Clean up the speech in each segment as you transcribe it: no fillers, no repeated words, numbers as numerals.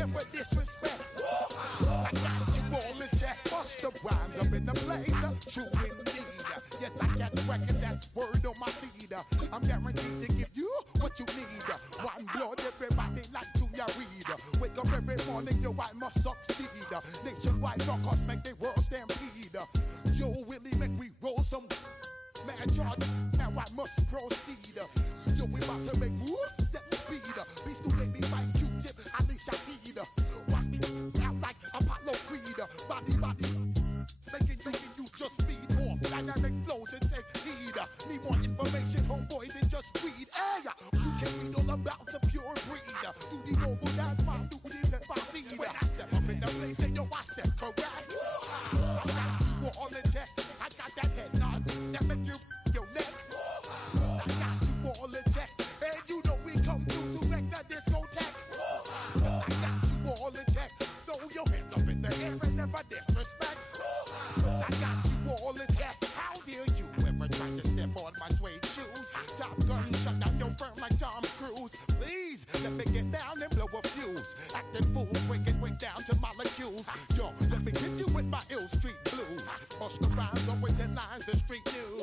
ever disrespect. I got you all in check. Bust the rhymes up in the place. True indeed. Yes, I got the record that's word on my feed. I'm guaranteed to give you what you need. One blood, everybody like Junior Reed. Wake up every morning, yo, I must succeed. Nationwide rockers make the world stampede. Yo, Willie, make we roll some man charge. Now I must proceed. Yo, we about to make moves, set speed. Beast to baby fight Q-tip, Ali Shahid. Watch me out like Apollo Creed. Body, making you just feed off dynamic flows and take heed. Need more information, homeboy, than just read. Hey, you can read all about the pure breed. Do the noble dance, my duty, let my feed. When I step up in the place, and yo, I step correct. I got you all in check. I got that head nod that make you your neck. I got you all in check. And you know we come through to wreck the discotheque. I got you all in check. Throw your hands up in the air and never disrespect. I got you all in check. How dare you ever try to step on my suede shoes? Top Gun shut down your firm like Tom Cruise. Please let me get down and blow a fuse. Acting fool, break down to molecules. Yo, let me get you with my ill street blues. Bust the rhymes, always headlines, the street news.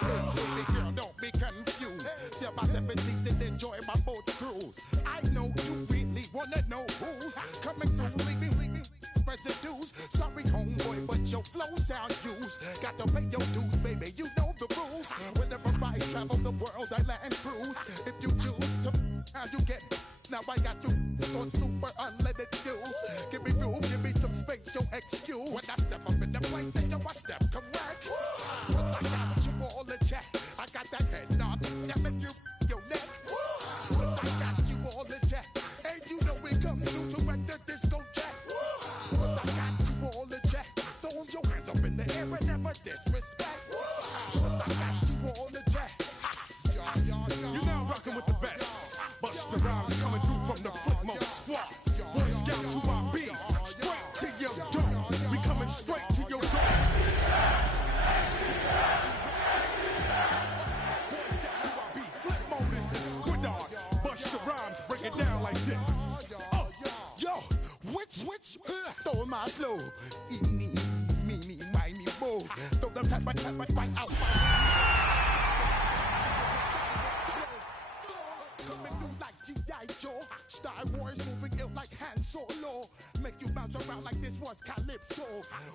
Hey, baby girl, don't be confused. Sell my 17s and enjoy my boat cruise. I know you really wanna know who's coming through, leaving residues. Sorry, homeboy, but your flow sound used. Got to pay your dues, baby, you know the rules. Whenever I travel the world, I land cruise. If you choose to, how you get. Now I got you on super unleaded fuels. Give me room, give me some space, your excuse. When I step up in the place, then yo, I step correct. But I got you all in check. I got that head nod that make you your neck. But I got you all in check. And you know we come through to wreck the discotheque. But I got you all in check. Throw your hands up in the air and never disrespect. But I got you all in check. You're now rocking with the best. Bust the rhymes coming through from the Flipmode squad. Boy Scouts who I be, straight to your door. We coming straight to your door. Boy Scouts who I be, Flipmode is the squid dog. Bust the rhymes, break it down like this. Yo, which, throw my flow. Eeny, meeny, miny, mo. Throw them type right out. Coming through like G.I. Joe. Star Wars moving ill like Han Solo. Make you bounce around like this was Calypso.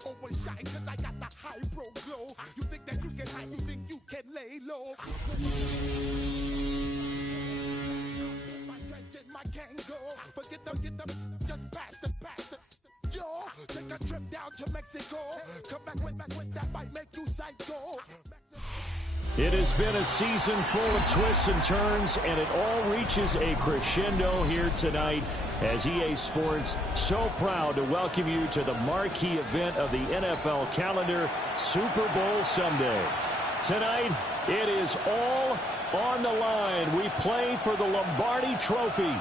Always shine cause I got the high pro glow. You think that you can hide, you think you can lay low. My dreads in my Kango. Forget them, just pass the. Yo, take a trip down to Mexico. Come back with that might make you psycho. It has been a season full of twists and turns, and it all reaches a crescendo here tonight as EA Sports so proud to welcome you to the marquee event of the NFL calendar, Super Bowl Sunday. Tonight, it is all on the line. We play for the Lombardi Trophy,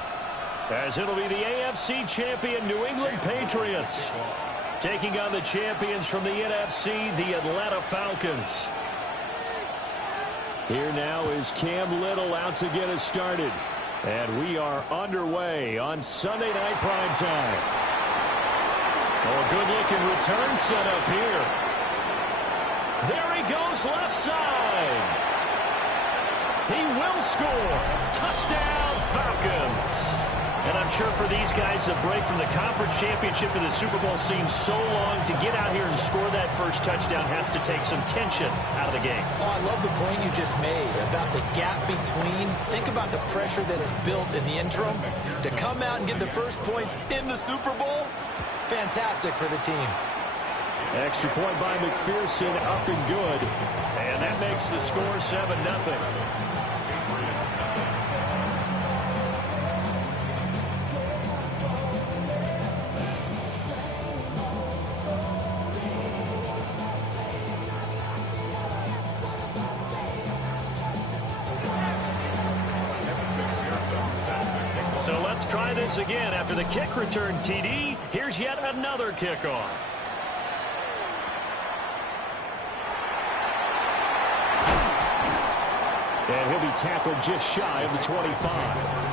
as it'll be the AFC champion New England Patriots taking on the champions from the NFC, the Atlanta Falcons. Here now is Cam Little out to get us started. And we are underway on Sunday Night Primetime. Oh, good-looking return set up here. There he goes left side. He will score. Touchdown, Falcons. And I'm sure for these guys, the break from the conference championship to the Super Bowl seems so long. To get out here and score that first touchdown has to take some tension out of the game. Oh, I love the point you just made about the gap between. Think about the pressure that is built in the interim. To come out and get the first points in the Super Bowl, fantastic for the team. Extra point by McPherson, up and good. And that makes the score 7-0. So let's try this again. After the kick return TD, here's yet another kickoff. And he'll be tackled just shy of the 25.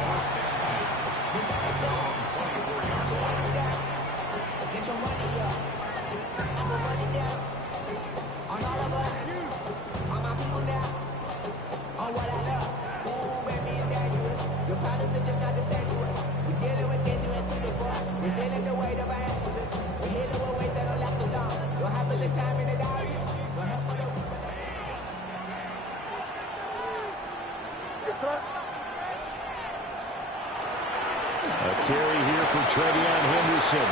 for Trevion Henderson.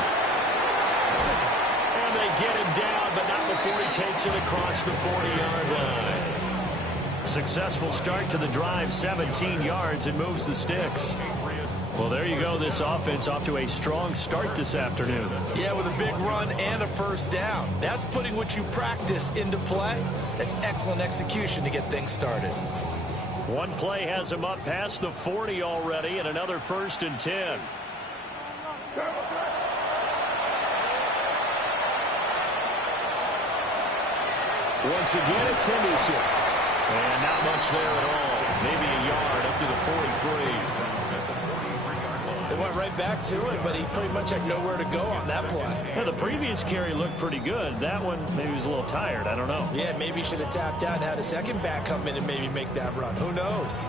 And they get him down, but not before he takes it across the 40-yard line. Successful start to the drive, 17 yards, and moves the sticks. Well, there you go. This offense off to a strong start this afternoon. Yeah, with a big run and a first down. That's putting what you practice into play. That's excellent execution to get things started. One play has him up past the 40 already, and another 1st and 10. Once again, it's Henderson. And not much there at all. Maybe a yard up to the 43. They went right back to it, but he pretty much had nowhere to go on that play. Yeah, the previous carry looked pretty good. That one, maybe he was a little tired. I don't know. Yeah, maybe he should have tapped out and had a second back come in and maybe make that run. Who knows?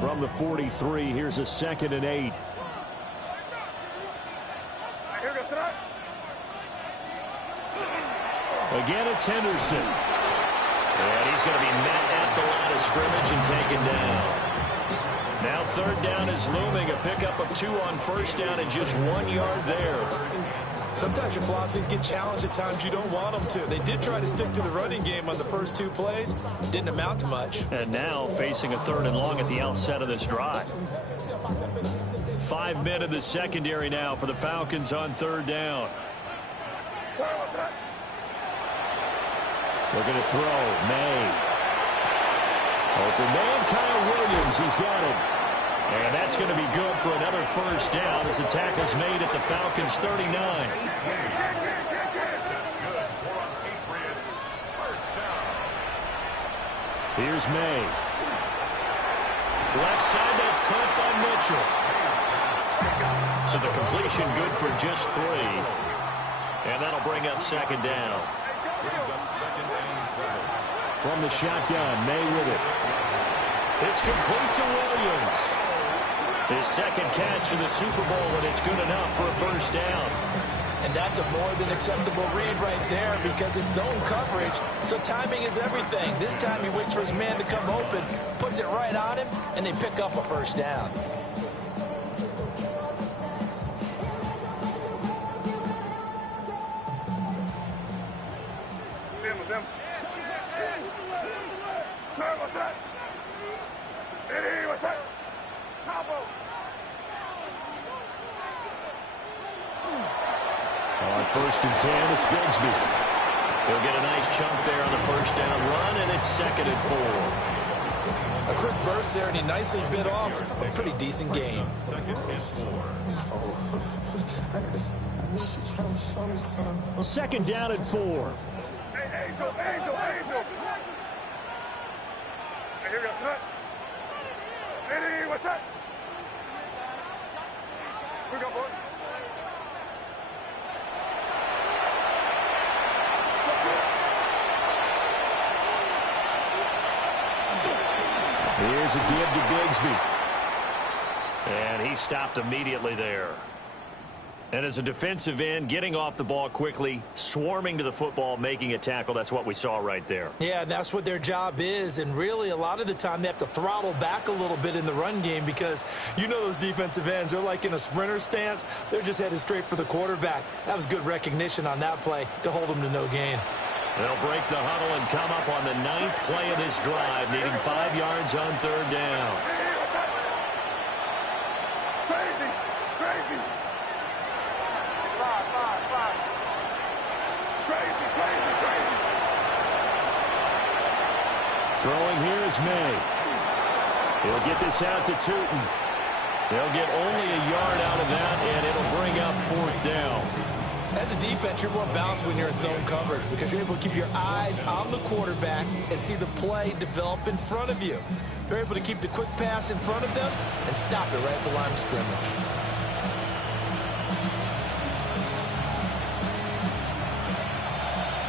From the 43, here's a 2nd and 8. Again, it's Henderson. And he's going to be met at the line of scrimmage and taken down. Now 3rd down is looming. A pickup of 2 on 1st down and just 1 yard there. Sometimes your philosophies get challenged at times you don't want them to. They did try to stick to the running game on the first 2 plays. Didn't amount to much. And now facing a 3rd and long at the outset of this drive. 5 men in the secondary now for the Falcons on 3rd down. Looking to throw. May. Open man, Kyle Williams. He's got it. And that's going to be good for another 1st down as the tackle's made at the Falcons' 39. Here's May. Left side, that's caught by Mitchell. So the completion good for just 3. And that'll bring up 2nd down. From the shotgun, May with it. It's complete to Williams. His 2nd catch in the Super Bowl, and it's good enough for a 1st down. And that's a more than acceptable read right there because it's zone coverage, so timing is everything. This time he waits for his man to come open, puts it right on him, and they pick up a 1st down. On 1st and 10, it's Bigsby. He'll get a nice chunk there on the 1st down run, and it's 2nd and 4. A quick burst there, and he nicely bit off a pretty decent game. 2nd down and 4. Angel. Hey, here we go, son. Hey, what's that? Here we go, boy. Here's a give to Bigsby. And he stopped immediately there. And as a defensive end, getting off the ball quickly, swarming to the football, making a tackle, that's what we saw right there. Yeah, that's what their job is. And really, a lot of the time, they have to throttle back a little bit in the run game because you know those defensive ends, they're like in a sprinter stance. They're just headed straight for the quarterback. That was good recognition on that play to hold them to no gain. They'll break the huddle and come up on the 9th play of this drive, needing 5 yards on 3rd down. Crazy. Crazy. Throwing here is May. He'll get this out to Tootin. They'll get only a yard out of that, and it'll bring up 4th down. As a defense, you're more balanced when you're in zone coverage because you're able to keep your eyes on the quarterback and see the play develop in front of you. They're able to keep the quick pass in front of them and stop it right at the line of scrimmage.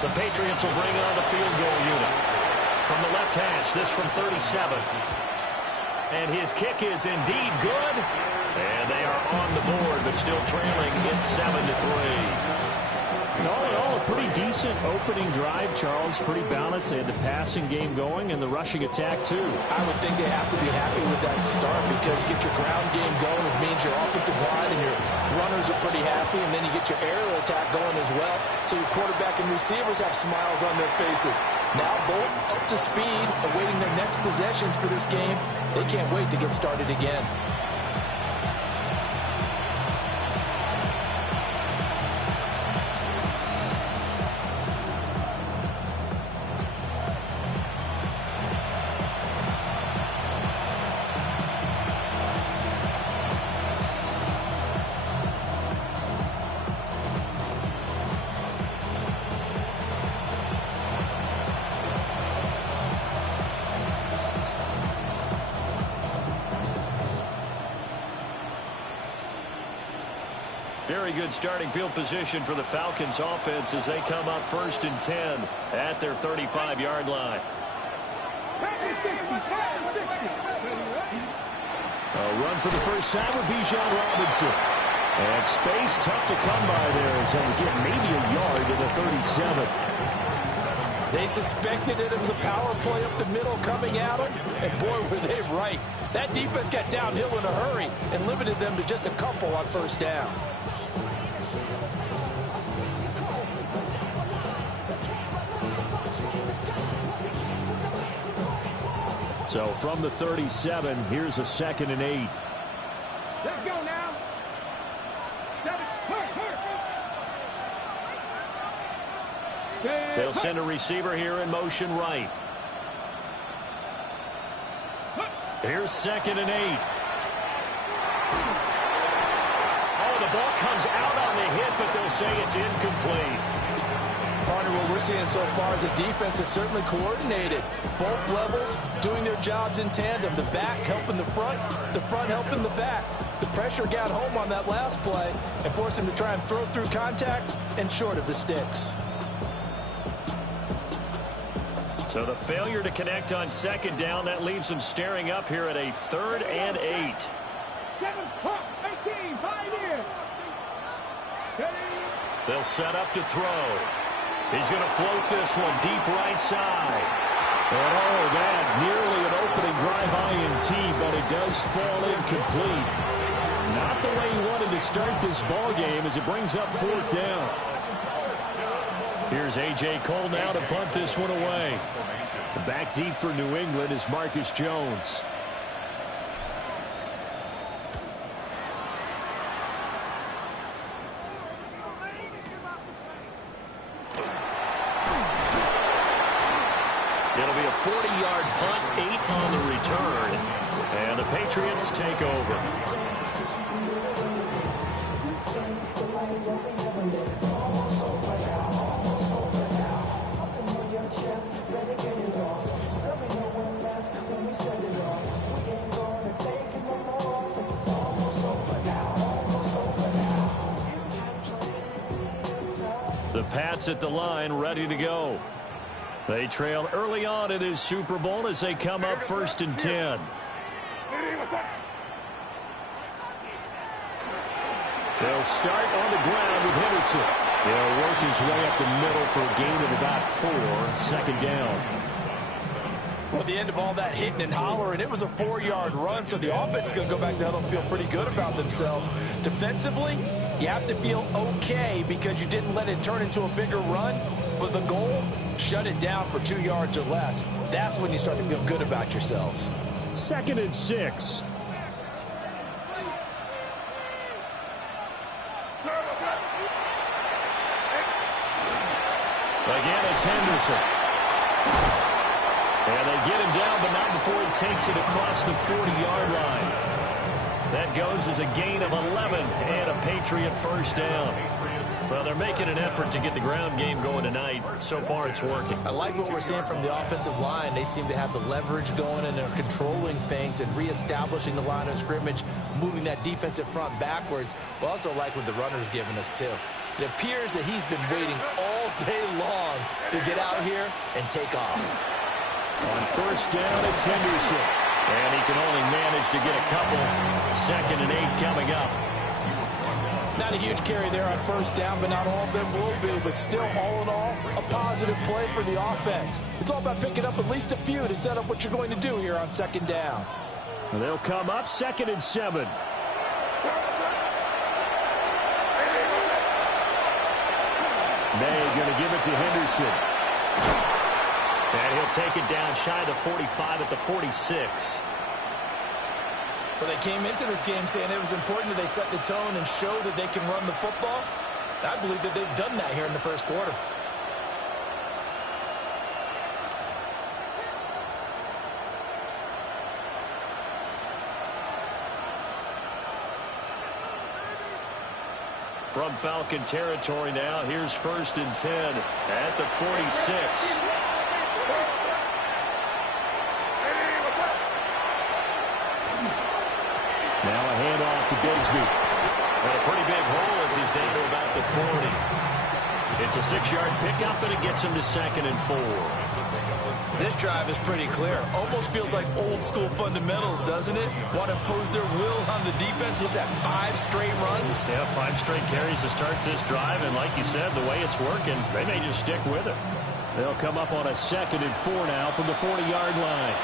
The Patriots will bring on the field goal unit. From the left hash, this from 37. And his kick is indeed good. And they are on the board, but still trailing. It's 7-3. And all in all, a pretty decent opening drive, Charles. Pretty balanced. They had the passing game going and the rushing attack, too. I would think they have to be happy with that start because you get your ground game going, which means your offensive line and your runners are pretty happy, and then you get your aerial attack going as well. So your quarterback and receivers have smiles on their faces. Now both up to speed, awaiting their next possessions for this game. They can't wait to get started again. Very good starting field position for the Falcons offense as they come up 1st and 10 at their 35-yard line. A run for the first time with Bijan Robinson. And space tough to come by there as they get maybe a yard to the 37. They suspected it was a power play up the middle coming at them, and boy, were they right. That defense got downhill in a hurry and limited them to just a couple on 1st down. So from the 37, here's a 2nd and 8. Let's go now. 7, They'll send a receiver here in motion right. Here's 2nd and 8. Oh, the ball comes out on the hit, but they'll say it's incomplete. Partner, what we're seeing so far is the defense is certainly coordinated. Both levels doing their jobs in tandem. The back helping the front helping the back. The pressure got home on that last play and forced him to try and throw through contact and short of the sticks. So the failure to connect on 2nd down, that leaves them staring up here at a 3rd and 8. 18, 5 years. They'll set up to throw. He's going to float this one deep right side. And oh, that nearly an opening drive INT, but it does fall incomplete. Not the way he wanted to start this ball game as it brings up 4th down. Here's A.J. Cole now to punt this one away. Back deep for New England is Marcus Jones. It'll be a 40-yard punt, 8 on the return, and the Patriots take over. The Pats at the line, ready to go. They trail early on in this Super Bowl as they come up 1st and 10. They'll start on the ground with Henderson. He'll work his way up the middle for a gain of about 4, 2nd down. Well, at the end of all that hitting and hollering, it was a 4-yard run, so the offense is going to go back to huddle and feel pretty good about themselves. Defensively, you have to feel okay because you didn't let it turn into a bigger run, but the goal, shut it down for 2 yards or less. That's when you start to feel good about yourselves. 2nd and 6. Again, it's Henderson. And they get him down, but not before he takes it across the 40-yard line. That goes as a gain of 11 and a Patriot 1st down. Well, they're making an effort to get the ground game going tonight. So far, it's working. I like what we're seeing from the offensive line. They seem to have the leverage going, and they're controlling things and reestablishing the line of scrimmage, moving that defensive front backwards. But also like what the runner's giving us, too. It appears that he's been waiting all day long to get out here and take off. On 1st down, it's Henderson. And he can only manage to get a couple. 2nd and 8 coming up. Not a huge carry there on first down, but not all of them will be. But still, all in all, a positive play for the offense. It's all about picking up at least a few to set up what you're going to do here on second down. And they'll come up 2nd and 7. May going to give it to Henderson. And he'll take it down shy of the 45 at the 46. Well, they came into this game saying it was important that they set the tone and show that they can run the football. I believe that they've done that here in the first quarter. From Falcon territory now, here's 1st and 10 at the 46. Now a handoff to Bigsby. And a pretty big hole as he's down to about the 40. It's a 6-yard pickup, and it gets him to 2nd and 4. This drive is pretty clear. Almost feels like old-school fundamentals, doesn't it? Want to impose their will on the defense. Was that 5 straight runs? Yeah, 5 straight carries to start this drive, and like you said, the way it's working, they may just stick with it. They'll come up on a 2nd and 4 now from the 40-yard line.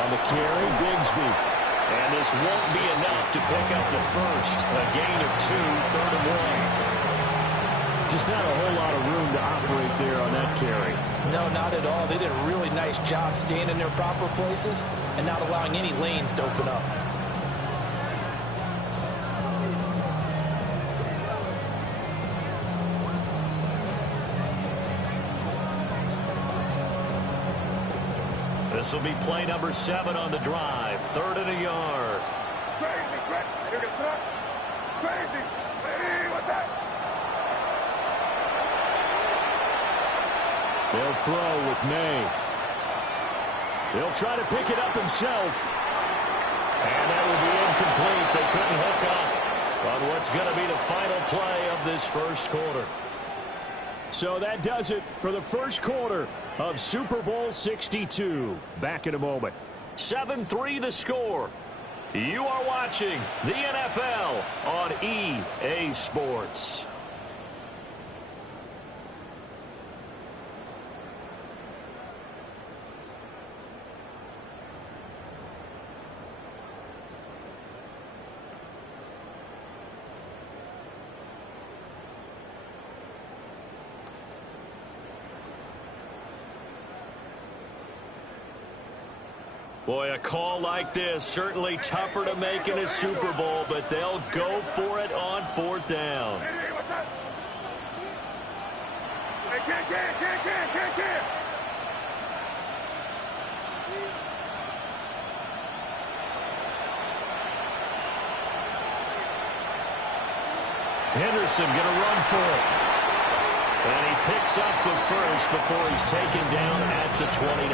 On the carry, Bigsby. And this won't be enough to pick up the first. A gain of 2, 3rd and 1. Just not a whole lot of room to operate there on that carry. No, not at all. They did a really nice job staying in their proper places and not allowing any lanes to open up. This will be play number 7 on the drive. 3rd and a yard. Crazy, crazy. Hey, what's that? They'll throw with May. He'll try to pick it up himself. And that will be incomplete. They couldn't hook up on what's going to be the final play of this first quarter. So that does it for the first quarter of Super Bowl 62. Back in a moment. 7-3 the score. You are watching the NFL on EA Sports. Boy, a call like this, certainly tougher to make in a Super Bowl, but they'll go for it on 4th down. Hey, what's that? Hey, can't. Henderson going to run for it. And he picks up the first before he's taken down at the 29.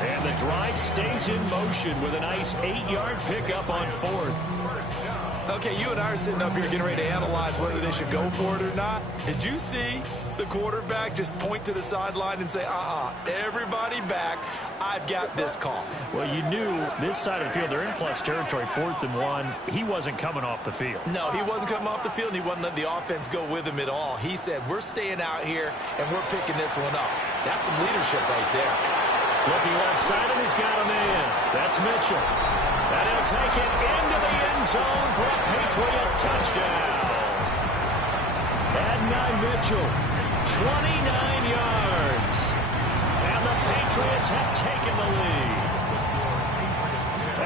And the drive stays in motion with a nice 8-yard pickup on 4th. Okay, you and I are sitting up here getting ready to analyze whether they should go for it or not. Did you see the quarterback just point to the sideline and say, everybody back, I've got this call? Well, you knew this side of the field, they're in plus territory, 4th and 1. He wasn't coming off the field. No, he wasn't coming off the field, and he wasn't letting the offense go with him at all. He said, we're staying out here, and we're picking this one up. That's some leadership right there. Looking left side, and he's got a man. That's Mitchell. And he'll take it into the end zone for a Patriot touchdown. Adnan Mitchell, 29 yards. And the Patriots have taken the lead.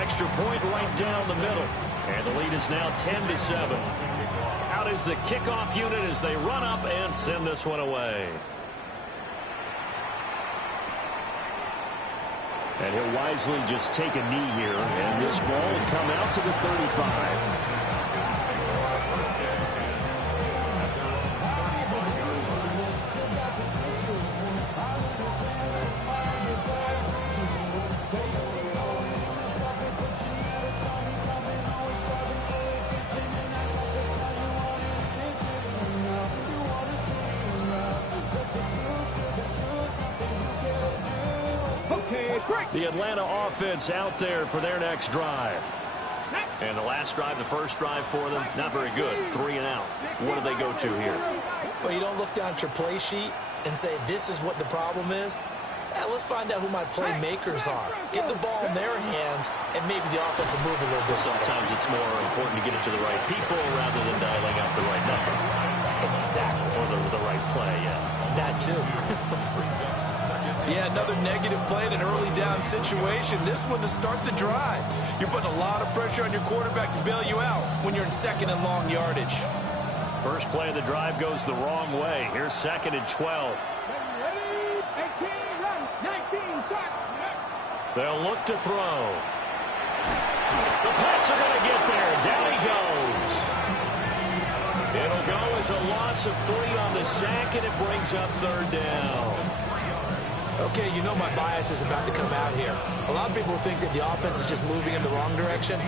Extra point right down the middle. And the lead is now 10-7. Out is the kickoff unit as they run up and send this one away. And he'll wisely just take a knee here, and this ball will come out to the 35. The Atlanta offense out there for their next drive. And the last drive, the first drive for them, not very good. 3 and out. What do they go to here? Well, you don't look down at your play sheet and say, this is what the problem is. Let's find out who my playmakers are. Get the ball in their hands, and maybe the offense will move a little bit. Sometimes it's more important to get it to the right people rather than dialing out the right number. Exactly. Or the right play, yeah. That too. Yeah, another negative play in an early down situation. This one to start the drive. You're putting a lot of pressure on your quarterback to bail you out when you're in second and long yardage. First play of the drive goes the wrong way. Here's 2nd and 12. They'll look to throw. The Pats are going to get there. Down he goes. It'll go as a loss of 3 on the sack, and it brings up 3rd down. Okay, you know my bias is about to come out here. A lot of people think that the offense is just moving in the wrong direction.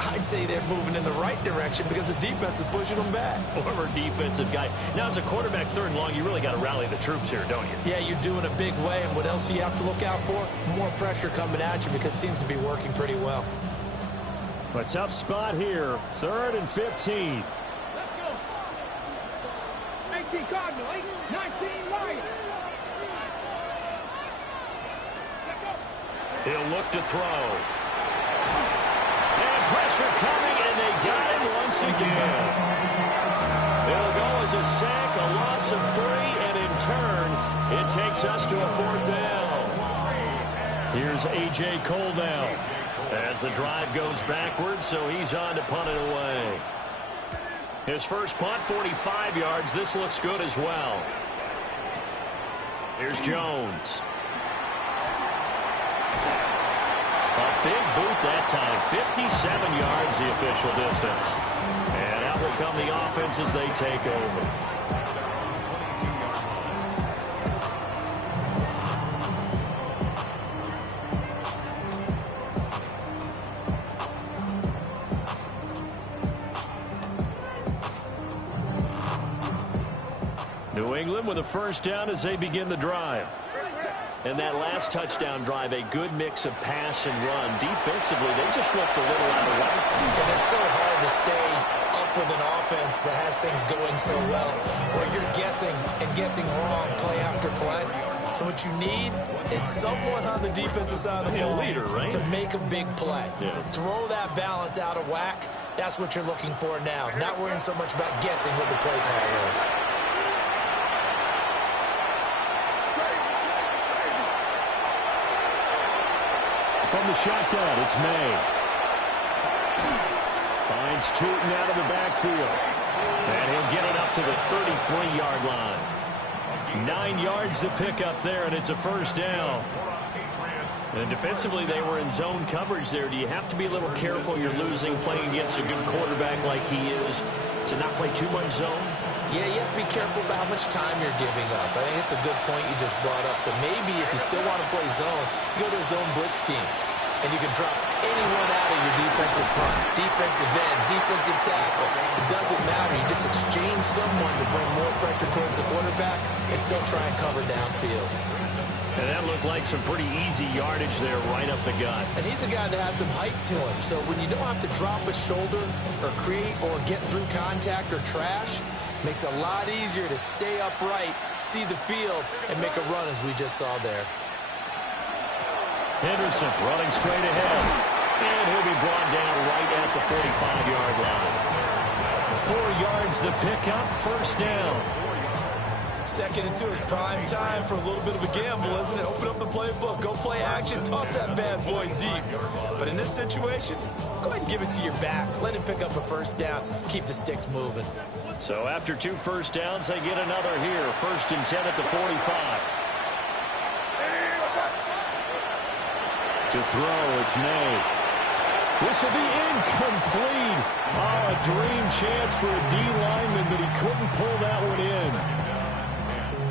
I'd say they're moving in the right direction because the defense is pushing them back. Former defensive guy. Now, as a quarterback 3rd and long, you really got to rally the troops here, don't you? Yeah, you do in a big way. And what else do you have to look out for? More pressure coming at you because it seems to be working pretty well. A tough spot here. 3rd and 15. Let's go. 18 Cardinal, 19 Lions. He'll look to throw. And pressure coming, and they got him once again. It'll go as a sack, a loss of 3, and in turn, it takes us to a 4th down. Here's A.J. Cole now as the drive goes backwards, so he's on to punt it away. His first punt, 45 yards. This looks good as well. Here's Jones. A big boot that time, 57 yards the official distance. And out will come the offense as they take over. New England with a first down as they begin the drive. And that last touchdown drive, a good mix of pass and run. Defensively, they just looked a little out of whack. And it's so hard to stay up with an offense that has things going so well, where you're guessing and guessing wrong play after play. So what you need is someone on the defensive side of the ball leader, right? to make a big play. Yeah. Throw that balance out of whack. That's what you're looking for now. Not worrying so much about guessing what the play call is. From the shotgun, it's May. Finds Tootin out of the backfield. And he'll get it up to the 33-yard line. 9 yards to pick up there, and it's a first down. And defensively, they were in zone coverage there. Do you have to be a little careful? You're losing, playing against a good quarterback like he is, to not play too much zone? Yeah, you have to be careful about how much time you're giving up. I think it's a good point you just brought up. So maybe if you still want to play zone, you go to a zone blitz scheme. And you can drop anyone out of your defensive front, defensive end, defensive tackle. It doesn't matter. You just exchange someone to bring more pressure towards the quarterback and still try and cover downfield. And that looked like some pretty easy yardage there right up the gut. And he's a guy that has some height to him. So when you don't have to drop a shoulder or create or get through contact or trash, makes it a lot easier to stay upright, see the field, and make a run as we just saw there. Henderson running straight ahead. And he'll be brought down right at the 45-yard line. 4 yards the pickup, first down. 2nd and 2 is prime time for a little bit of a gamble, isn't it? Open up the playbook, go play action, toss that bad boy deep. But in this situation, go ahead and give it to your back. Let him pick up a first down, keep the sticks moving. So after 2 first downs, they get another here. 1st and 10 at the 45. To throw, it's May. This will be incomplete. Oh, a dream chance for a D lineman, but he couldn't pull that one in.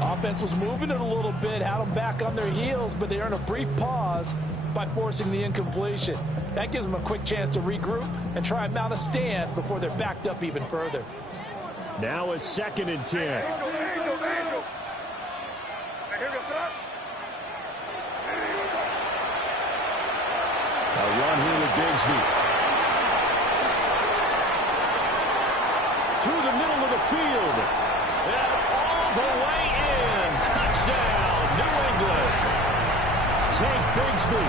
Offense was moving it a little bit, had them back on their heels, but they earned a brief pause by forcing the incompletion. That gives them a quick chance to regroup and try and mount a stand before they're backed up even further. Now a 2nd and 10. A run here with Bigsby. Through the middle of the field. And all the way in. Touchdown, New England. Take Bigsby.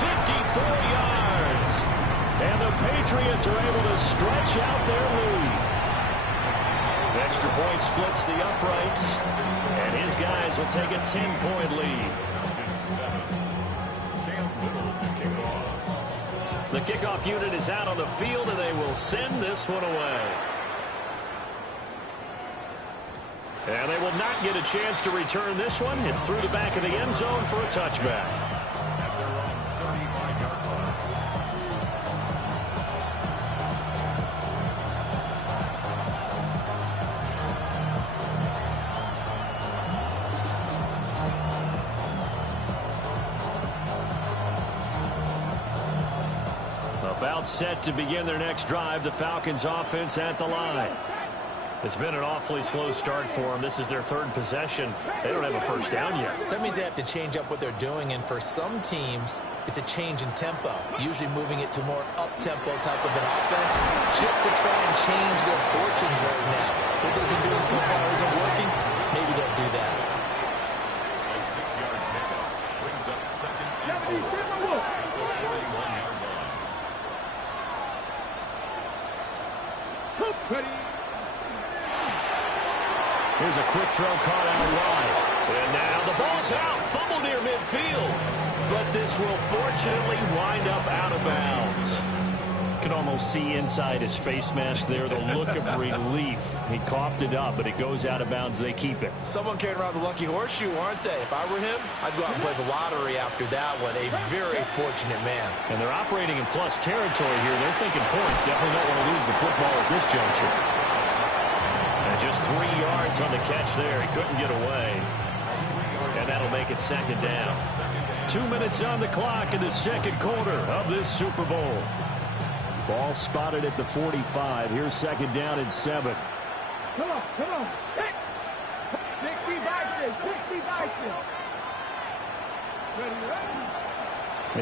54 yards. And the Patriots are able to stretch out their lead. Extra point splits the uprights. And his guys will take a 10-point lead. The kickoff unit is out on the field, and they will send this one away. And they will not get a chance to return this one. It's through the back of the end zone for a touchback. About set to begin their next drive, the Falcons offense at the line. It's been an awfully slow start for them. This is their third possession. They don't have a first down yet. So that means they have to change up what they're doing, and for some teams, it's a change in tempo, usually moving it to more up-tempo type of an offense, just to try and change their fortunes right now. What they've been doing so far isn't working. Maybe they'll do that. A 6-yard pickup brings up 2nd and 4. Here's a quick throw caught out wide. And now the ball's out. Fumble near midfield. But this will fortunately wind up out of bounds. You can almost see inside his face mask there the look of relief. He coughed it up, but it goes out of bounds. They keep it. Someone carrying around the lucky horseshoe, aren't they? If I were him, I'd go out and play the lottery after that one. A very fortunate man. And they're operating in plus territory here. They're thinking points. Definitely don't want to lose the football at this juncture. And just 3 yards on the catch there. He couldn't get away. And that'll make it second down. 2 minutes on the clock in the second quarter of this Super Bowl. Ball spotted at the 45. Here's second down and 7. Come on, come on. 60 back, 60 back. Ready?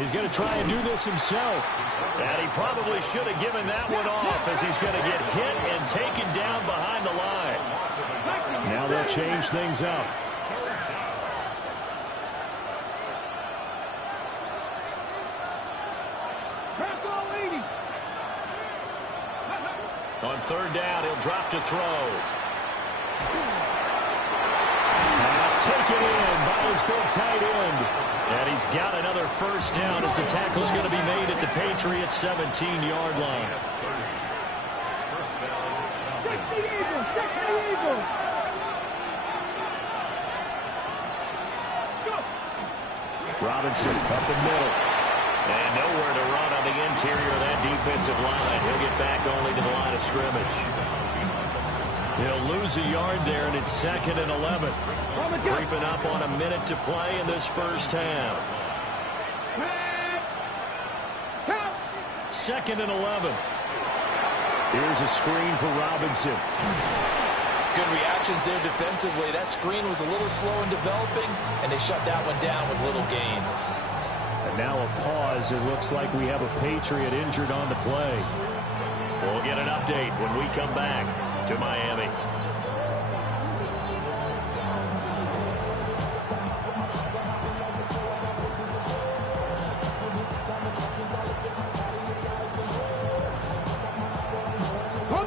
He's going to try and do this himself. And he probably should have given that one off, as he's going to get hit and taken down behind the line. Now they'll change things up. On third down, he'll drop to throw. Pass taken in by his big tight end. And he's got another first down as the tackle's going to be made at the Patriots' 17-yard line. Robinson up the middle. And nowhere to run on the interior of that defensive line. He'll get back only to the line of scrimmage. He'll lose a yard there, and it's 2nd and 11. Creeping up on a minute to play in this first half. 2nd and 11. Here's a screen for Robinson. Good reactions there defensively. That screen was a little slow in developing, and they shut that one down with little gain. And now a pause. It looks like we have a Patriot injured on the play. We'll get an update when we come back to Miami.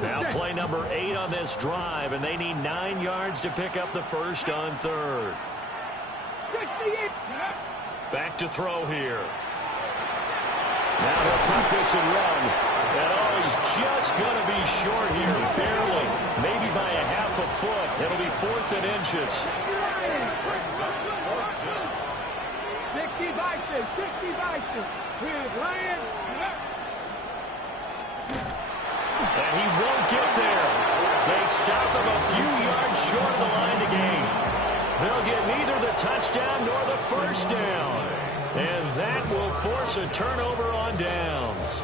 Now play number 8 on this drive, and they need 9 yards to pick up the first on third. Back to throw here. Now he'll take this and run. And oh, he's just going to be short here, barely. Maybe by a half a foot. It'll be 4th and inches. 60 back, 60 back. And he won't get there. They stop him a few yards short of the line to gain. They'll get neither the touchdown nor the first down. And that will force a turnover on downs.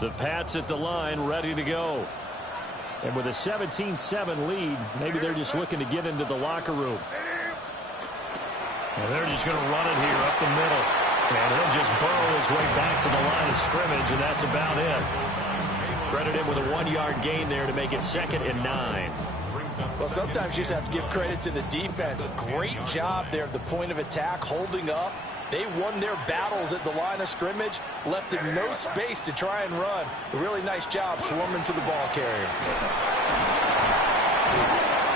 The Pats at the line, ready to go. And with a 17-7 lead, maybe they're just looking to get into the locker room. And they're just going to run it here up the middle. And he'll just burrow his way back to the line of scrimmage, and that's about it. Credit him with a 1-yard gain there to make it 2nd and 9. Well, sometimes you just have to give credit to the defense. Great job there at the point of attack, holding up. They won their battles at the line of scrimmage, left him no space to try and run. A really nice job swarming to the ball carrier.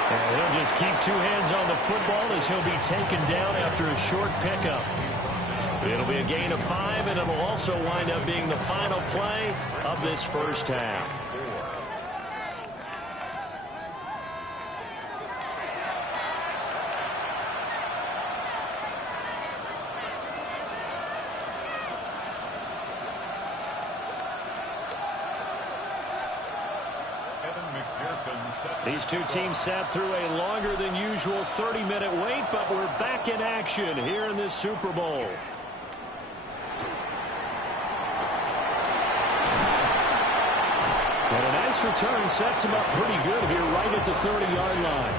And he'll just keep 2 hands on the football as he'll be taken down after a short pickup. It'll be a gain of 5, and it'll also wind up being the final play of this first half. These two teams sat through a longer than usual 30-minute wait, but we're back in action here in this Super Bowl. And a nice return sets him up pretty good here right at the 30-yard line.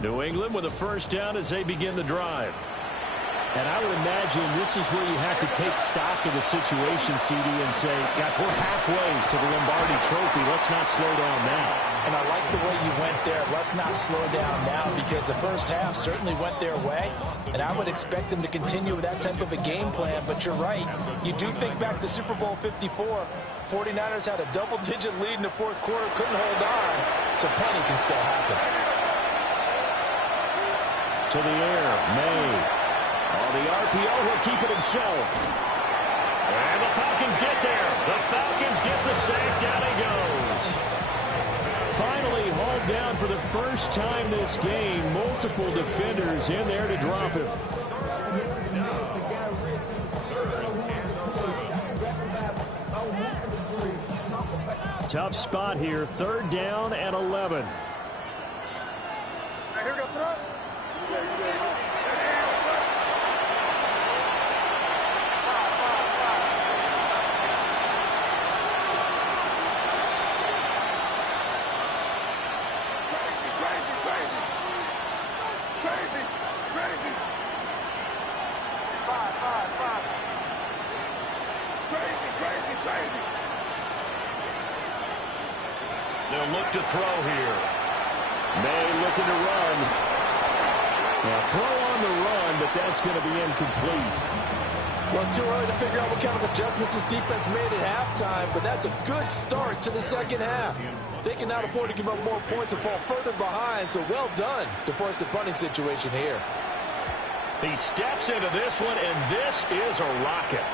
New England with a first down as they begin the drive. And I would imagine this is where you have to take stock of the situation, CD, and say, guys, we're halfway to the Lombardi Trophy. Let's not slow down now. And I like the way you went there. Let's not slow down now, because the first half certainly went their way. And I would expect them to continue with that type of a game plan. But you're right. You do think back to Super Bowl 54. 49ers had a double-digit lead in the fourth quarter, couldn't hold on. So plenty can still happen. To the air, May. Oh, the RPO, he'll keep it himself. And the Falcons get there. The Falcons get the sack. Down he goes. Finally hauled down for the first time this game. Multiple defenders in there to drop him. Tough spot here. 3rd down and 11. Here goes throw. They'll look to throw here. May looking to run. Now throw on the run, but that's going to be incomplete. Well, it's too early to figure out what kind of adjustments this defense made at halftime, but that's a good start to the second half. They can now afford to give up more points and fall further behind, so well done to force the punting situation here. He steps into this one, and this is a rocket.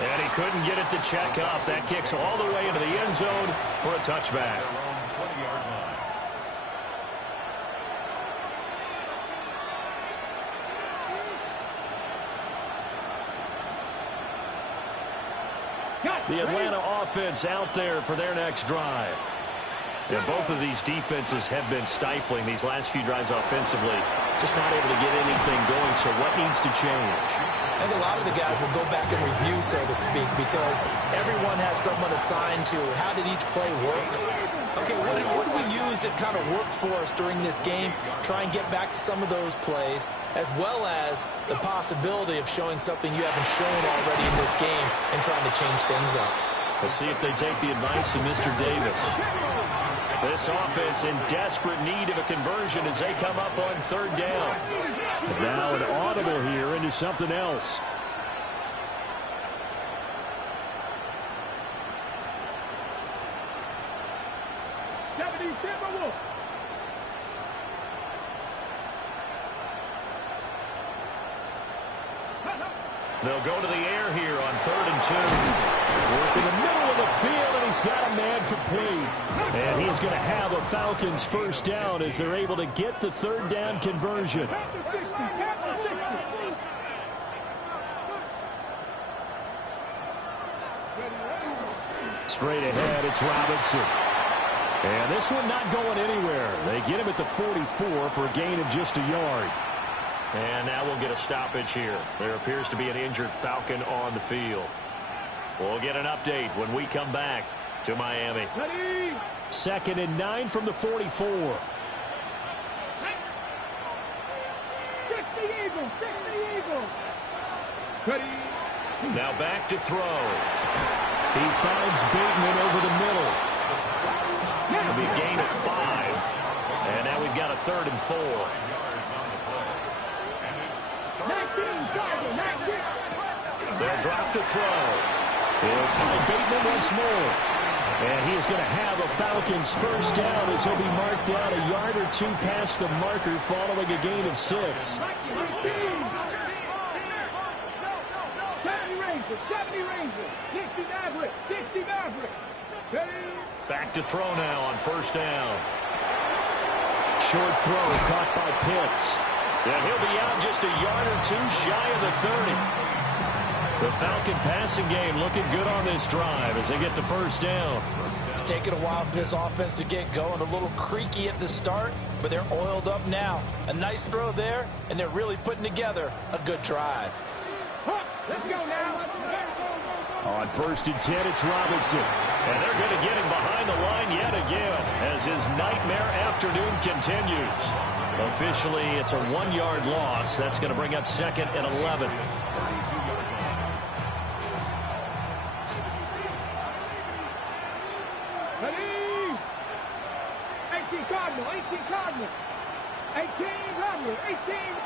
And he couldn't get it to check up. That kicks all the way into the end zone for a touchback. The Atlanta offense out there for their next drive. And both of these defenses have been stifling these last few drives offensively. Just not able to get anything going, so what needs to change? I think a lot of the guys will go back and review, so to speak, because everyone has someone assigned to how did each play work. Okay, what did we use that kind of worked for us during this game? Try and get back to some of those plays, as well as the possibility of showing something you haven't shown already in this game and trying to change things up. Let's see if they take the advice of Mr. Davis. This offense in desperate need of a conversion as they come up on 3rd down. Now an audible here into something else. They'll go to the air here on 3rd and 2. Work in the middle of the field, and he's got a man complete. And he's going to have a Falcons first down as they're able to get the third down conversion. Straight ahead, it's Robinson. And this one not going anywhere. They get him at the 44 for a gain of just a yard. And now we'll get a stoppage here. There appears to be an injured Falcon on the field. We'll get an update when we come back to Miami. Ready. 2nd and 9 from the 44. 60 Eagles, 60 Eagles. Ready. Now back to throw. He finds Bateman over the middle. It'll be a gain of 5. And now we've got a 3rd and 4. 19, They'll drop to throw. He'll find Bateman once more. And he is going to have a Falcons first down as he'll be marked down a yard or 2 past the marker following a gain of 6. 70 Rangers, 60 Maverick, 60 Maverick. Back to throw now on first down. Short throw caught by Pitts. And he'll be out just a yard or 2 shy of the 30. The Falcon passing game looking good on this drive as they get the first down. It's taken a while for this offense to get going. A little creaky at the start, but they're oiled up now. A nice throw there, and they're really putting together a good drive. Let's go now. On 1st and 10, it's Robinson. And they're going to get him behind the line yet again as his nightmare afternoon continues. Officially, it's a 1-yard loss. That's going to bring up 2nd and 11. Ready. 18 Cardinal, 18 Cardinal. 18 Robert, 18,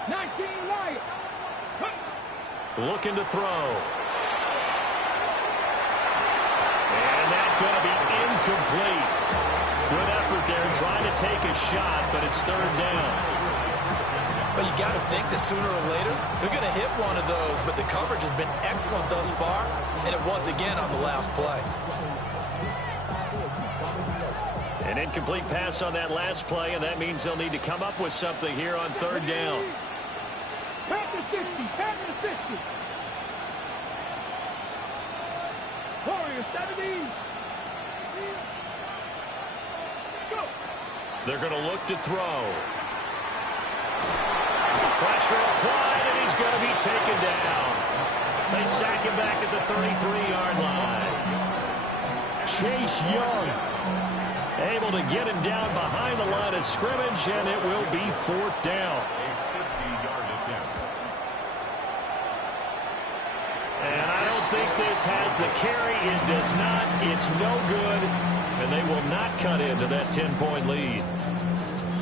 19 Wyatt. Looking to throw. And that's going to be incomplete. Good effort there trying to take a shot, but it's 3rd down. But you got to think that sooner or later they're going to hit one of those, but the coverage has been excellent thus far, and it was again on the last play. An incomplete pass on that last play, and that means they'll need to come up with something here on 3rd down. Panther 60, Panther 60. Warrior 70. Go. They're going to look to throw. Pressure applied, and he's going to be taken down. They sack him back at the 33-yard line. Chase Young able to get him down behind the line of scrimmage, and it will be 4th down. And I don't think this has the carry. It does not. It's no good. And they will not cut into that 10-point lead.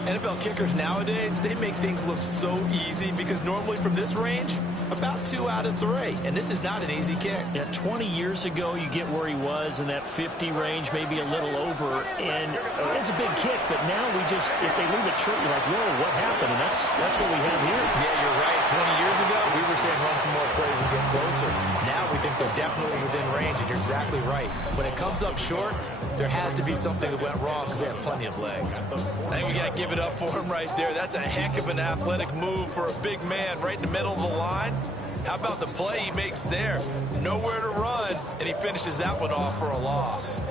NFL kickers nowadays, they make things look so easy because normally from this range, about 2 out of 3. And this is not an easy kick. Yeah, 20 years ago, you get where he was in that 50 range, maybe a little over. And it's a big kick, but now we just, if they leave it short, you're like, whoa, what happened? And that's what we have here. Yeah, you're right. 20 years ago, we were saying run some more plays and get closer. Now we think they're definitely within range, and you're exactly right. When it comes up short, there has to be something that went wrong because they have plenty of leg. I think we got to give it up for him right there. That's a heck of an athletic move for a big man right in the middle of the line. How about the play he makes there? Nowhere to run, and he finishes that one off for a loss.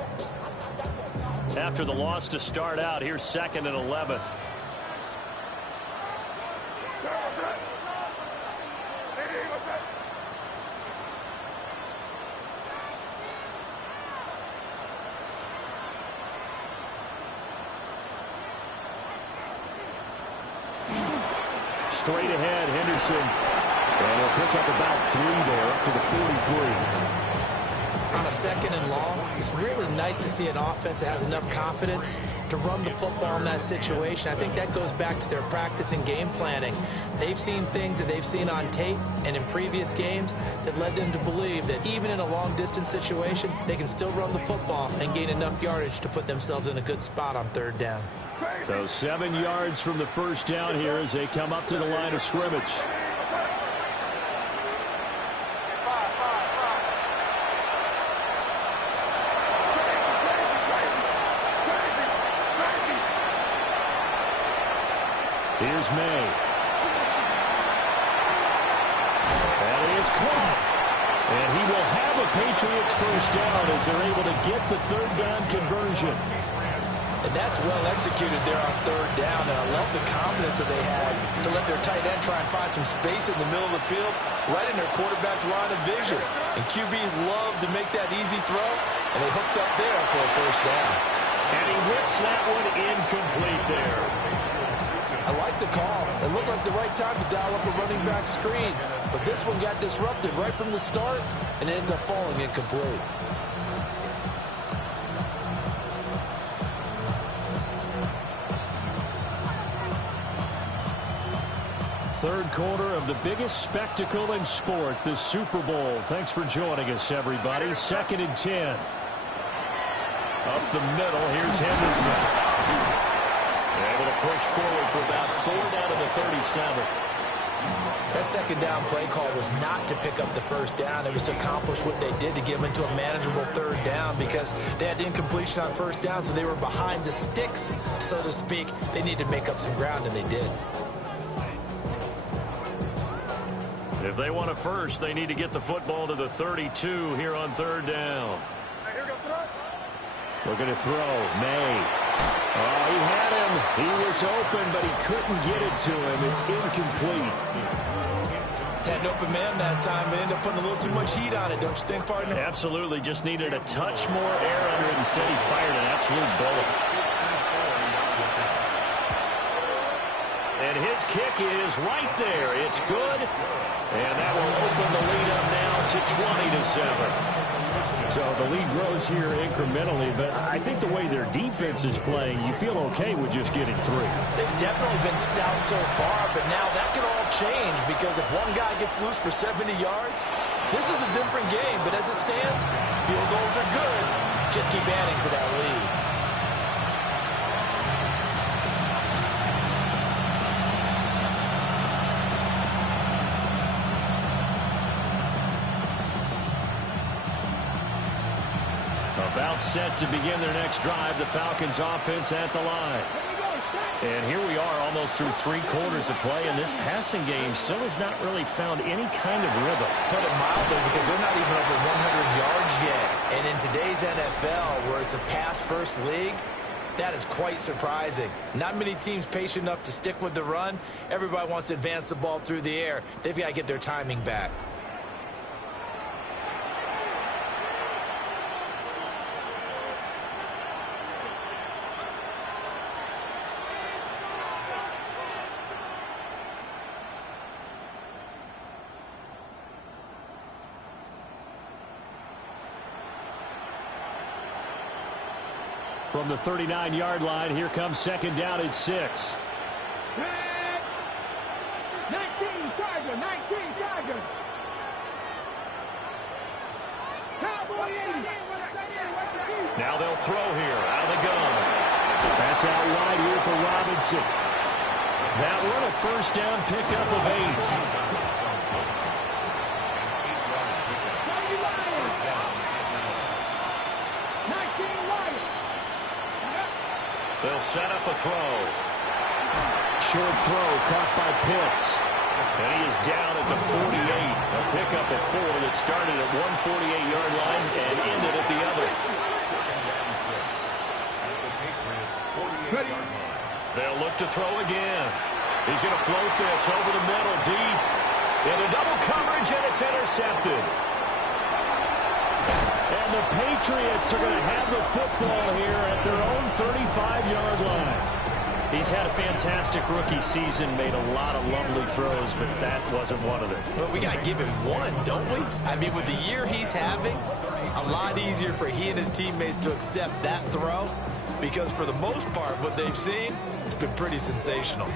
After the loss to start out, here's 2nd and 11. Straight ahead, Henderson. And he'll pick up about 3 there, up to the 43. On a 2nd and long, it's really nice to see an offense that has enough confidence to run the football in that situation. I think that goes back to their practice and game planning. They've seen things that they've seen on tape and in previous games that led them to believe that even in a long-distance situation, they can still run the football and gain enough yardage to put themselves in a good spot on 3rd down. So 7 yards from the first down here as they come up to the line of scrimmage. Here's May. That is caught. And he will have a Patriots first down as they're able to get the third down conversion. And that's well executed there on third down. And I love the confidence that they had to let their tight end try and find some space in the middle of the field, right in their quarterback's line of vision. And QBs love to make that easy throw, and they hooked up there for a first down. And he whips that one incomplete there. I like the call. It looked like the right time to dial up a running back screen. But this one got disrupted right from the start, and it ends up falling incomplete. Third quarter of the biggest spectacle in sport, the Super Bowl. Thanks for joining us, everybody. 2nd and 10. Up the middle, here's Henderson. Able to push forward for about 4 down to the 37. That second down play call was not to pick up the first down. It was to accomplish what they did to get them into a manageable third down because they had incompletion on first down, so they were behind the sticks, so to speak. They needed to make up some ground, and they did. If they want a first, they need to get the football to the 32 here on third down. Looking to throw. May. Oh, he had him. He was open, but he couldn't get it to him. It's incomplete. Had an open man that time, but ended up putting a little too much heat on it, don't you think, partner? Absolutely. Just needed a touch more air under it. Instead, he fired an absolute bullet. And his kick is right there. It's good. And that will open the lead up now to 20-7. So the lead grows here incrementally, but I think the way their defense is playing, you feel okay with just getting 3. They've definitely been stout so far, but now that can all change because if one guy gets loose for 70 yards, this is a different game. But as it stands, field goals are good. Just keep adding to that lead. About set to begin their next drive, the Falcons offense at the line. And here we are almost through 3 quarters of play, and this passing game still has not really found any kind of rhythm. Put it mildly, because they're not even over 100 yards yet. And in today's NFL, where it's a pass-first league, that is quite surprising. Not many teams patient enough to stick with the run. Everybody wants to advance the ball through the air. They've got to get their timing back. From the 39-yard line, here comes second down at 6. 19 Charger, 19 Charger. Cowboy 80. Now they'll throw here out of the gun. That's out wide here for Robinson. That one a first down pickup of 8. They'll set up a throw. Short throw caught by Pitts. And he is down at the 48. A pickup of 4 that started at 148-yard line and ended at the other. They'll look to throw again. He's going to float this over the middle deep. Into double coverage, and it's intercepted. And the Patriots are going to have the football here at their own 35-yard line. He's had a fantastic rookie season, made a lot of lovely throws, but that wasn't one of them. Well, we got to give him one, don't we? I mean, with the year he's having, a lot easier for he and his teammates to accept that throw because for the most part, what they've seen, it's been pretty sensational.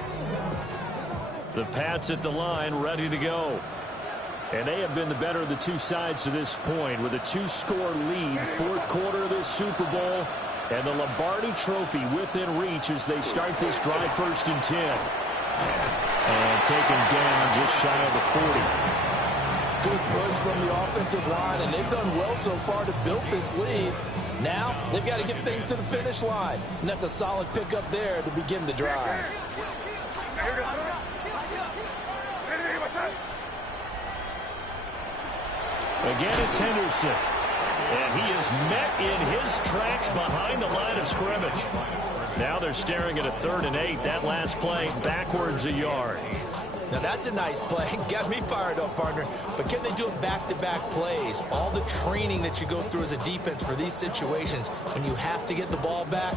The Pats at the line, ready to go. And they have been the better of the two sides to this point with a 2-score lead, 4th quarter of this Super Bowl, and the Lombardi Trophy within reach as they start this drive 1st and 10. And taken down just shy of the 40. Good push from the offensive line, and they've done well so far to build this lead. Now they've got to get things to the finish line, and that's a solid pickup there to begin the drive. Again, it's Henderson. And he is met in his tracks behind the line of scrimmage. Now they're staring at a 3rd and 8. That last play, backwards a yard. Now that's a nice play. Got me fired up, partner. But can they do it back-to-back plays? All the training that you go through as a defense for these situations, when you have to get the ball back,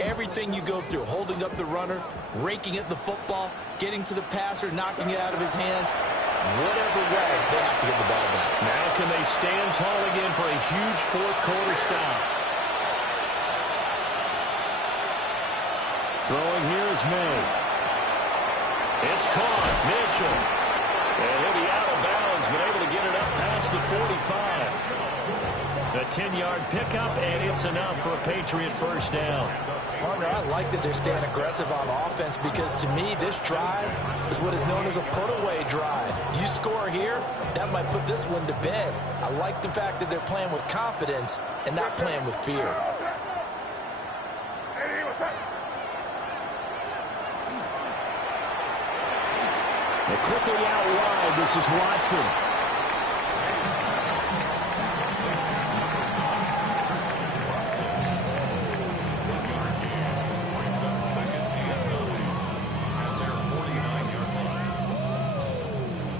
everything you go through, holding up the runner, raking at the football, getting to the passer, knocking it out of his hands, whatever way, they have to get the ball back. Now can they stand tall again for a huge 4th quarter stop? Throwing here is May. It's caught. Mitchell. And he'll be out of bounds, but able to get it up past the 45. A 10-yard pickup, and it's enough for a Patriot first down. Partner, I like that they're staying aggressive on offense because, to me, this drive is what is known as a put-away drive. You score here, that might put this one to bed. I like the fact that they're playing with confidence and not playing with fear. And quickly out wide, this is Watson.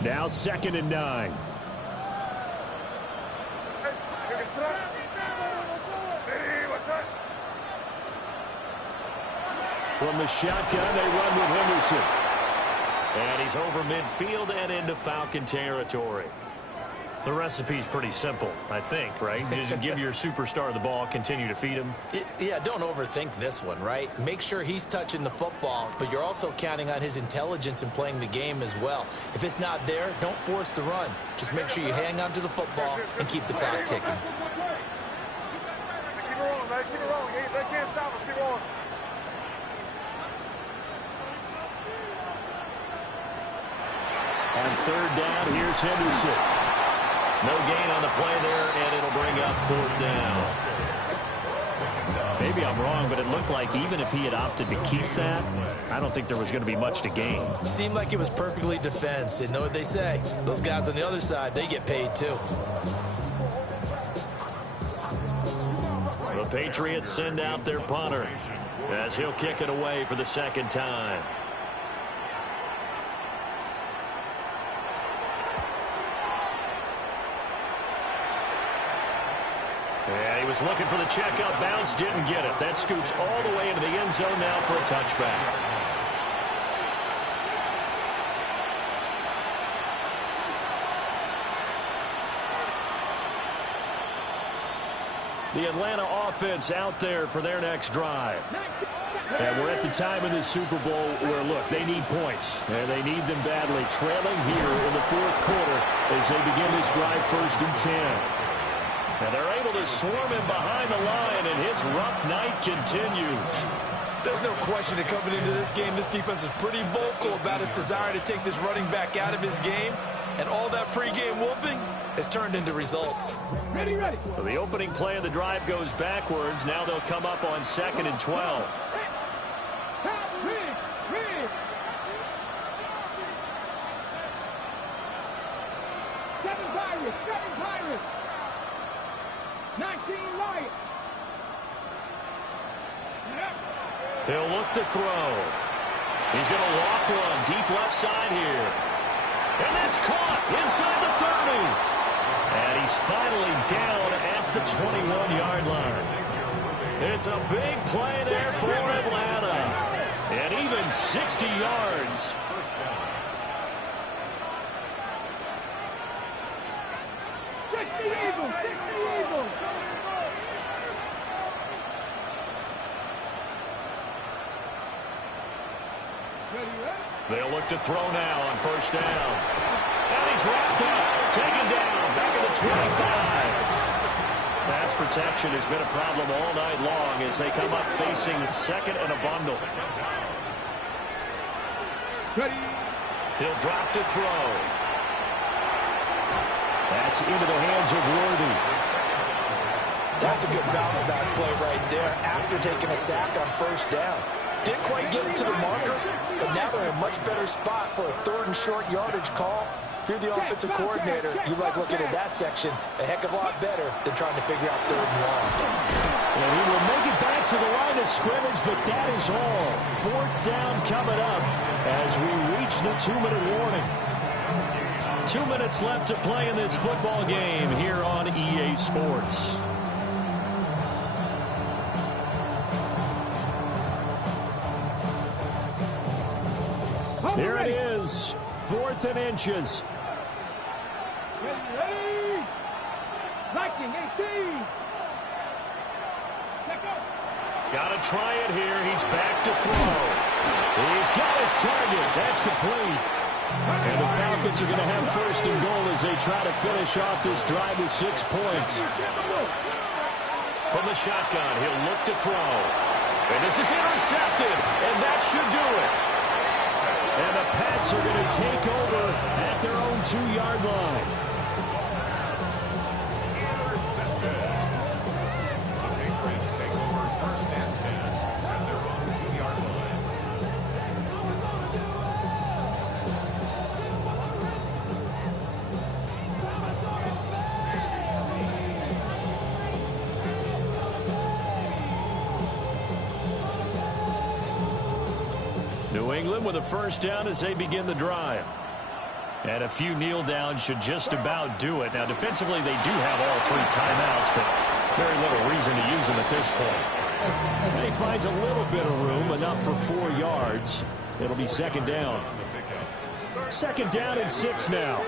Now 2nd and 9. From the shotgun, they run with Henderson. And he's over midfield and into Falcon territory. The recipe's pretty simple, I think, right? Just give your superstar the ball, continue to feed him. Yeah, don't overthink this one, right? Make sure he's touching the football, but you're also counting on his intelligence in playing the game as well. If it's not there, don't force the run. Just make sure you hang on to the football and keep the clock ticking. Keep it rolling, man. Keep it rolling. They can't stop us. Keep rolling. On 3rd down, here's Henderson. No gain on the play there, and it'll bring up 4th down. Maybe I'm wrong, but it looked like even if he had opted to keep that, I don't think there was going to be much to gain. Seemed like it was perfectly defense. And know what they say? Those guys on the other side, they get paid too. The Patriots send out their punter as he'll kick it away for the 2nd time. Yeah, he was looking for the checkup bounce, didn't get it. That scoots all the way into the end zone now for a touchback. The Atlanta offense out there for their next drive. And we're at the time in the Super Bowl where, look, they need points. And they need them badly. Trailing here in the 4th quarter as they begin this drive 1st and 10. And they're able to swarm him behind the line, and his rough night continues. There's no question that coming into this game, this defense is pretty vocal about its desire to take this running back out of his game. And all that pregame wolfing has turned into results. Ready, ready. So the opening play of the drive goes backwards. Now they'll come up on 2nd and 12. Seven Pirates. 19 Lions. He'll look to throw. He's going to walk one deep left side here. And that's caught inside the 30. And he's finally down at the 21-yard line. It's a big play there for Atlanta. And even 60 yards. They'll look to throw now on 1st down. And he's wrapped up, taken down, back at the 25. Pass protection has been a problem all night long as they come up facing 2nd and a bundle. He'll drop to throw. That's into the hands of Worthy. That's a good bounce back play right there after taking a sack on 1st down. Didn't quite get it to the marker, but now they're a much better spot for a 3rd and short yardage call. If you're the offensive coordinator, you like looking at that section a heck of a lot better than trying to figure out 3rd and long. And he will make it back to the line of scrimmage, but that is all. 4th down coming up as we reach the 2-minute warning. 2 minutes left to play in this football game here on EA Sports. Here it is, 4th and inches. Ready? Liking 18. Got to try it here. He's back to throw. He's got his target. That's complete. And the Falcons are going to have 1st and goal as they try to finish off this drive with 6 points. From the shotgun, he'll look to throw. And this is intercepted, and that should do it. And the Pats are going to take over at their own 2-yard line. New England with a 1st down as they begin the drive. And a few kneel downs should just about do it. Now, defensively, they do have all 3 timeouts, but very little reason to use them at this point. He finds a little bit of room, enough for 4 yards. It'll be 2nd down. 2nd down and 6 now.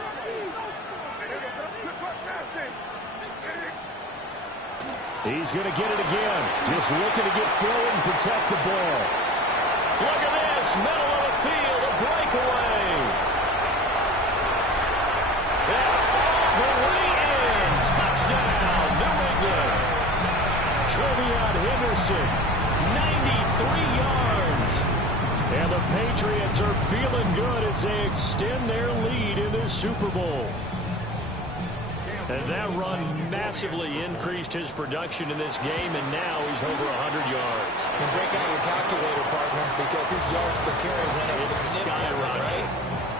He's going to get it again. Just looking to get forward and protect the ball. Look at this, middle of the field, a breakaway. And all the way in, touchdown, New England. Trevion Henderson, 93 yards. And the Patriots are feeling good as they extend their lead in this Super Bowl. And that run massively increased his production in this game, and now he's over 100 yards. And break out your calculator, partner, because his yards per carry went up significantly, right?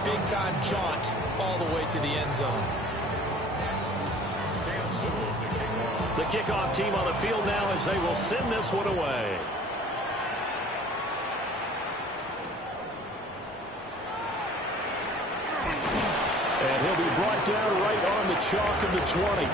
Big-time jaunt all the way to the end zone. The kickoff team on the field now as they will send this one away. And he'll be brought down right on the chalk of the 20.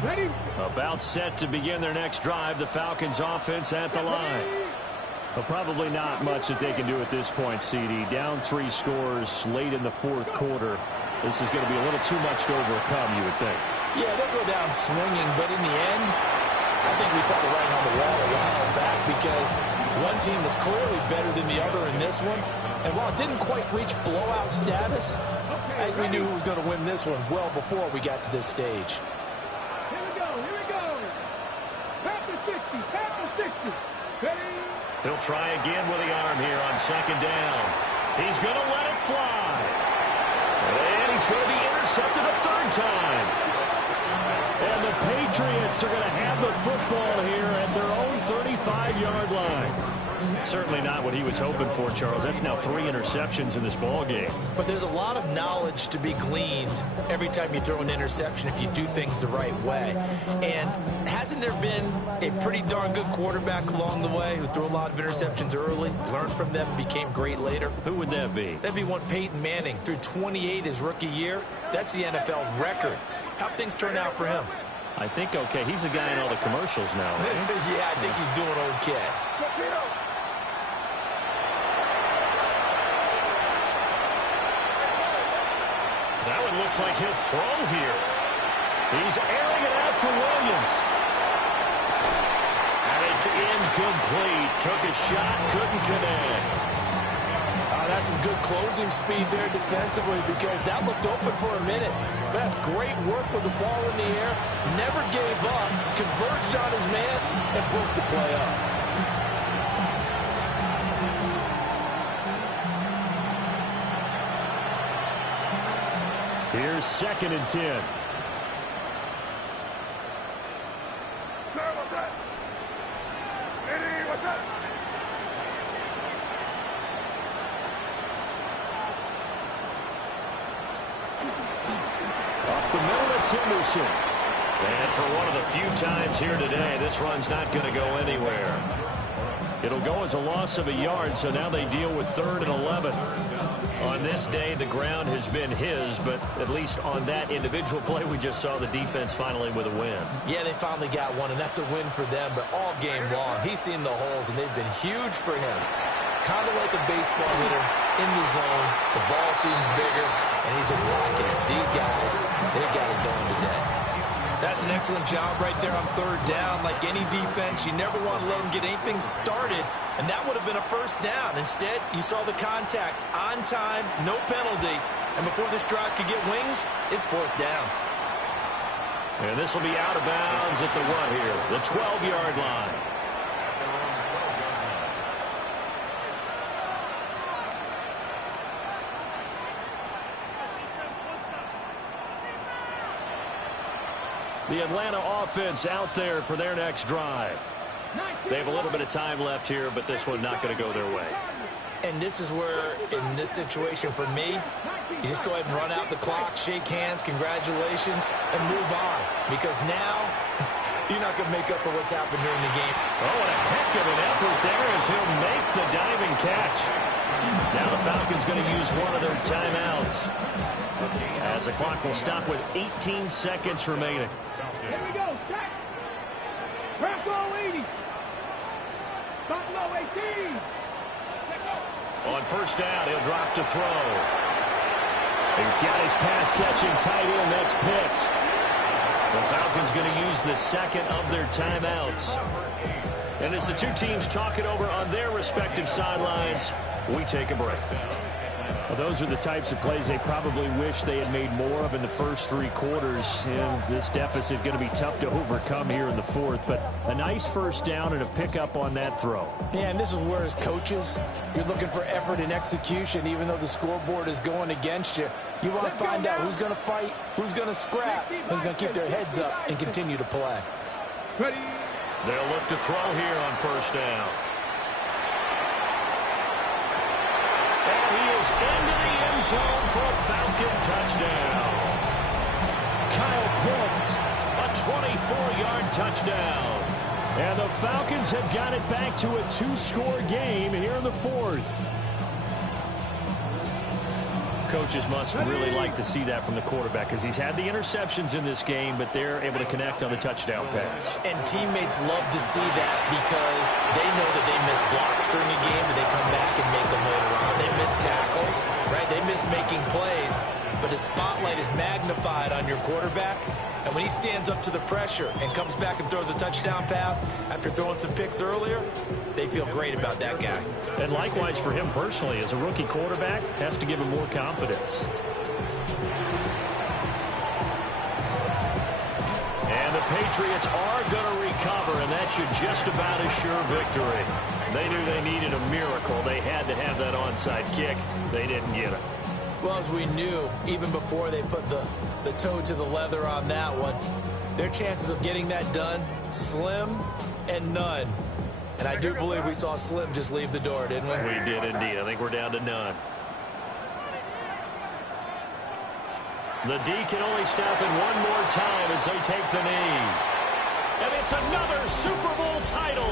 Ready? About set to begin their next drive. The Falcons offense at the line. But probably not much that they can do at this point, CD. Down 3 scores late in the 4th quarter. This is going to be a little too much to overcome, you would think. Yeah, they'll go down swinging, but in the end, I think we saw the writing on the wall a while back because one team was clearly better than the other in this one. And while it didn't quite reach blowout status, I think we knew who was going to win this one well before we got to this stage. Here we go. Panther 60. Ready? He'll try again with the arm here on 2nd down. He's going to let it fly. And he's going to be intercepted a 3rd time. And the Patriots are going to have the football here at their own 35-yard line. Certainly not what he was hoping for, Charles. That's now 3 interceptions in this ball game. But there's a lot of knowledge to be gleaned every time you throw an interception if you do things the right way. And hasn't there been a pretty darn good quarterback along the way who threw a lot of interceptions early, learned from them, became great later? Who would that be? That'd be one Peyton Manning. Threw 28 his rookie year. That's the NFL record. How'd things turn out for him? I think okay. He's a guy in all the commercials now, right? Yeah, I think he's doing okay. That one looks like he'll throw here. He's airing it out for Williams. And it's incomplete. Took a shot, couldn't connect. that's some good closing speed there defensively because that looked open for a minute. That's great work with the ball in the air. Never gave up, converged on his man, and broke the play up. Here's 2nd and 10. Up the middle, it's Henderson. And for one of the few times here today, this run's not going to go anywhere. It'll go as a loss of a yard, so now they deal with 3rd and 11. On this day, the ground has been his, but at least on that individual play, we just saw the defense finally with a win. Yeah, they finally got one, and that's a win for them, but all game long, he's seen the holes, and they've been huge for him. Kind of like a baseball hitter in the zone. The ball seems bigger, and he's just rocking it. These guys, they've got it going today. That's an excellent job right there on 3rd down. Like any defense, you never want to let them get anything started, and that would have been a 1st down. Instead, you saw the contact on time, no penalty, and before this drive could get wings, it's 4th down. And this will be out of bounds at the what here? The 12-yard line. The Atlanta offense out there for their next drive. They have a little bit of time left here, but this one not going to go their way. And this is where, in this situation for me, you just go ahead and run out the clock, shake hands, congratulations, and move on. Because now, you're not going to make up for what's happened during the game. Oh, what a heck of an effort there as he'll make the diving catch. Now the Falcons going to use one of their timeouts. As the clock will stop with 18 seconds remaining. Here we go, set. Crack low 80. Stop low 18. On 1st down, he'll drop to throw. He's got his pass-catching tight end. That's Pitts. The Falcons going to use the 2nd of their timeouts. And as the two teams talk it over on their respective sidelines, we take a break. Well, those are the types of plays they probably wish they had made more of in the first 3 quarters. And this deficit going to be tough to overcome here in the 4th. But a nice 1st down and a pickup on that throw. Yeah, and this is where, as coaches, you're looking for effort and execution. Even though the scoreboard is going against you, you want to find out who's going to fight, who's going to scrap, who's going to keep their heads up and continue to play. They'll look to throw here on 1st down. And he is into the end zone for a Falcon touchdown. Kyle Pitts, a 24-yard touchdown. And the Falcons have got it back to a 2-score game here in the 4th. Coaches must really like to see that from the quarterback because he's had the interceptions in this game, but they're able to connect on the touchdown pass. And teammates love to see that because they know that they miss blocks during a game, but they come back and make them later on. They miss tackles, right? They miss making plays, but the spotlight is magnified on your quarterback. And when he stands up to the pressure and comes back and throws a touchdown pass after throwing some picks earlier, they feel great about that guy. And likewise for him personally, as a rookie quarterback, has to give him more confidence. And the Patriots are going to recover, and that should just about assure victory. They knew they needed a miracle. They had to have that onside kick. They didn't get it. Well, as we knew, even before they put the toe to the leather on that one, their chances of getting that done, slim and none. And I do believe we saw Slim just leave the door, didn't we? We did indeed. I think we're down to none. The D can only stop it one more time as they take the knee. And it's another Super Bowl title